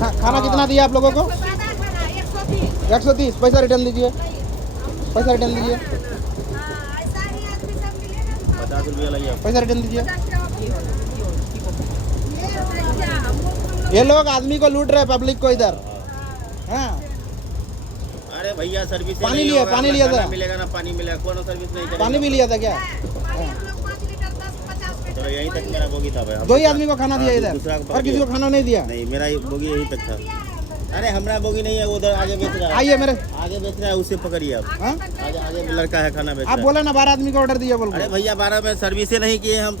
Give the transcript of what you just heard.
खाना कितना दिया आप लोगों को? 130। पैसा रिटर्न दीजिए, पैसा रिटर्न दीजिए, 50 रुपया लगे। पैसा रिटर्न दीजिए। ये लोग आदमी को लूट रहे हैं, पब्लिक को इधर। हाँ अरे भैया सर्विस पानी लिया, पानी लिया था, मिलेगा ना, पानी मिलेगा, कौन सर्विस नहीं करेगा? पानी भी लिया था क्या? चलो यहीं तक मेरा बोगी था भाई। 2 ही आदमी को खाना दिया इधर, और किसी को खाना नहीं दिया। नहीं, मेरा बोगी यहीं तक था। अरे हमारा बोगी नहीं है, उधर आगे बेच रहा है। आइए मेरे आगे बेच रहा है, उससे पकड़िए आप। हाँ? आगे आगे लड़का है खाना बेच रहा आप है। बोले ना 12 आदमी को ऑर्डर दिया बोल अरे भैया 12 में सर्विस नहीं किए हम तो